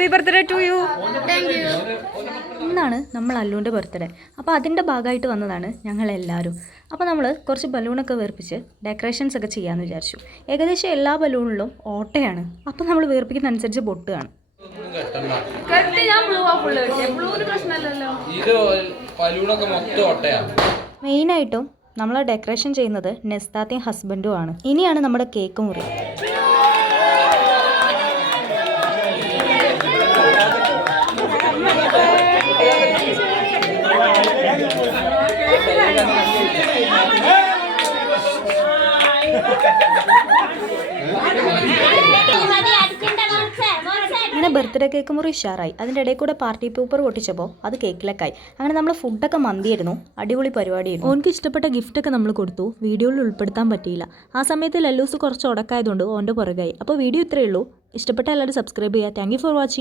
Happy birthday to you. Thank you. ഇന്നാണ് നമ്മൾ അല്ലുവിൻ്റെ birthday. അപ്പോൾ അതിൻ്റെ ഭാഗമായിട്ട് വന്നതാണ് ഞങ്ങളെല്ലാവരും. അപ്പോൾ നമ്മൾ കുറച്ച് ബലൂണൊക്കെ വീർപ്പിച്ച് ഡെക്കറേഷൻസ് ഒക്കെ ചെയ്യാമെന്ന് വിചാരിച്ചു. ഏകദേശം എല്ലാ ബലൂണിലും ഓട്ടയാണ്. അപ്പോൾ നമ്മൾ വീർപ്പിക്കുന്ന അനുസരിച്ച് പൊട്ടുകയാണ്. മെയിനായിട്ടും നമ്മൾ ഡെക്കറേഷൻ ചെയ്യുന്നത് നെസ്താത്തയും ഹസ്ബൻഡും ആണ്. ഇനിയാണ് നമ്മുടെ കേക്ക് മുറി. അങ്ങനെ ബർത്ത്ഡേ കേക്ക് മുറി ഉഷാറായി. അതിൻ്റെ ഇടയിൽ കൂടെ പാർട്ടി പേപ്പർ പൊട്ടിച്ചപ്പോൾ അത് കേക്കിലേക്കായി. അങ്ങനെ നമ്മൾ ഫുഡൊക്കെ മന്തിയായിരുന്നു. അടിപൊളി പരിപാടിയായിരുന്നു. ഓനക്ക് ഇഷ്ടപ്പെട്ട ഗിഫ്റ്റൊക്കെ നമ്മൾ കൊടുത്തു. വീഡിയോയിൽ ഉൾപ്പെടുത്താൻ പറ്റിയില്ല. ആ സമയത്ത് ലല്ലൂസ് കുറച്ച് ഉടക്കായതുകൊണ്ട് ഓൻ്റെ പുറകായി. അപ്പോൾ വീഡിയോ ഇത്രയേ ഉള്ളൂ. ഇഷ്ടപ്പെട്ട എല്ലാവരും സബ്സ്ക്രൈബ് ചെയ്യുക. Thank you for watching.